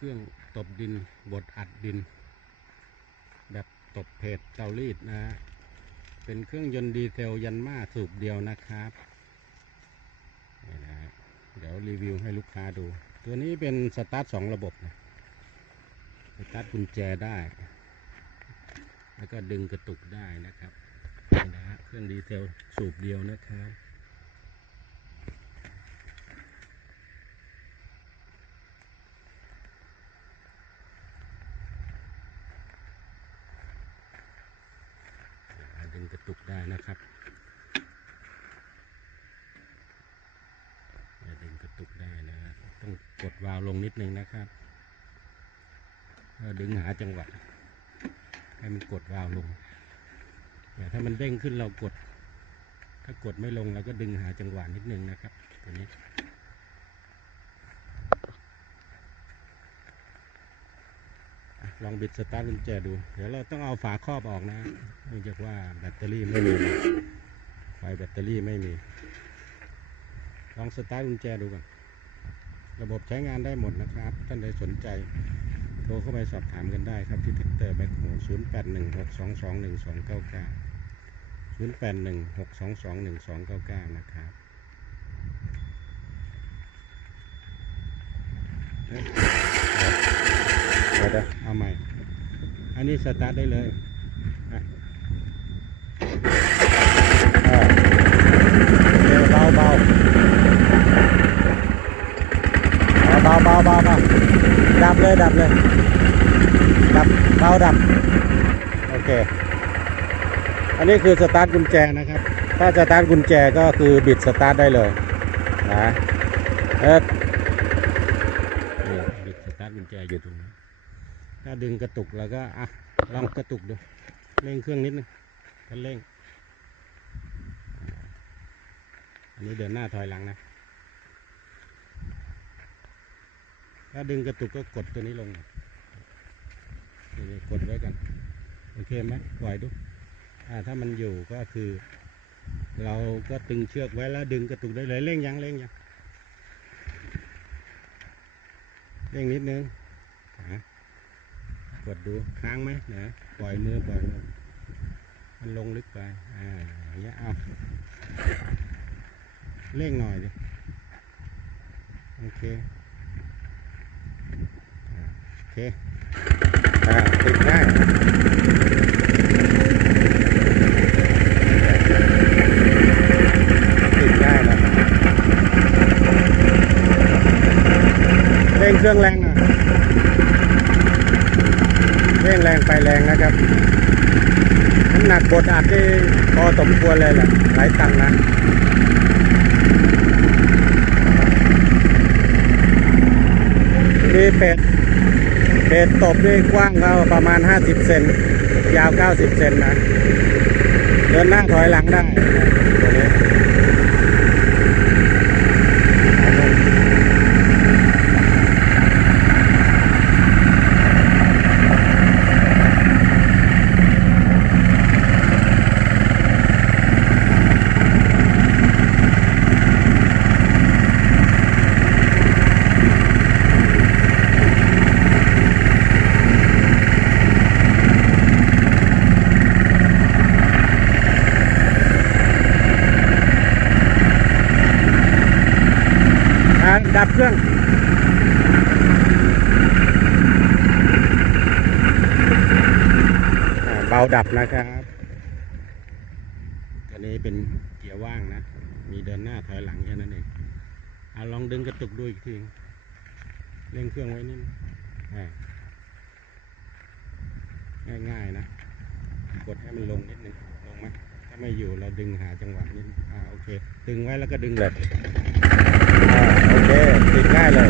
เครื่องตบดินบดอัดดิน แบบตบเพจเตารีดนะฮะเป็นเครื่องยนต์ดีเซลยันมาสูบเดียวนะครับนี่นะฮะเดี๋ยวรีวิวให้ลูกค้าดู ตัวนี้เป็นสตาร์ทสองระบบนะสตาร์ทกุญแจได้ แล้วก็ดึงกระตุกได้นะครับนี่นะฮะเครื่องดีเซลสูบเดียวนะครับ ดึง กระตุกได้นะครับดึงกระตุกได้นะ ต้องกดวาล์วลงนิดนึงนะครับดึงหาจังหวะให้มันกดวาล์วลงแต่ถ้ามันเด้งขึ้นเรากด ถ้ากดไม่ลงเราก็ดึงหาจังหวะนิดนึงนะครับตัวนี้ อะ ลองบิดสตาร์ทกุญแจดู เดี๋ยวเราต้องเอาฝาครอบออกนะ เนื่องจากว่าแบตเตอรี่ไม่มี ไฟแบตเตอรี่ไม่มี ลองสตาร์ทกุญแจดูก่อน ระบบใช้งานได้หมดนะครับ ท่านใดสนใจ โทรเข้าไปสอบถามกันได้ครับที่แท็กเตอร์แบ็คโฮ0 8 1 6 2 2 1 2 9 9 0 8 1 6 2 2 1 2 9 9นะครับเอ๊ะเดี๋ยวเดี๋ยวเเอาใหม่ อันนี้สตาร์ทได้เลยอะอ่าเบาเบาเบาเบาเบาเบาดับเลยดับเลย ดับเบาดับ โอเค อันนี้คือสตาร์ทกุญแจนะครับ ถ้าสตาร์ทกุญแจก็คือบิดสตาร์ทได้เลยนะเออบิดสตาร์ทกุญแจอยู่ตรงนี้ ถ้าดึงกระตุกแล้วก็อะลองกระตุกดูเร่งเครื่องนิดนึงคันเร่ง อันนี้เดินหน้าถอยหลังนะ ถ้าดึงกระตุกก็กดตัวนี้ลงนี่นี่กดไว้กัน โอเคไหมปล่อยดูอ่าถ้ามันอยู่ก็คือ เราก็ตึงเชือกไว้แล้วดึงกระตุกได้เลยเร่งยังเร่งยังเร่งนิดนึง ดดูค้างไหมนะปล่อยมือปล่อยมือมันลงลึกไปอ่าอย่างเงี้ยเอาเร่งหน่อยดิโอเคโอเคอ่าติดง่ายติดง่ายแล้วเร่งเครื่องแรงน่อย เร่ง แรงไปแรงนะครับ น้ำหนักบดอัดนี่พอสมควรเลยแหละหลายตันนะนี่เป็ดเป็ดตบนี่กว้างก็ประมาณ 50 เซนยาว 90 เซนนะ เดินหน้าถอยหลังได้นะตัวนี้เอาลง อะ ดับเครื่องเบาดับนะครับอันนี้เป็นเกียร์ว่างนะ มีเดินหน้าถอยหลังแค่นั้นเองเอาลองดึงกระตุกดูอีกทีเร่งเครื่องไว้นิดง่าง่ายๆนะ กดให้มันลงนิดนึงลงไหม ไม่อยู่เราดึงหาจังหวะนิดนึงอ่าโอเค ดึงไว้แล้วก็ดึงเลยอ่าโอเคติดง่ายเลย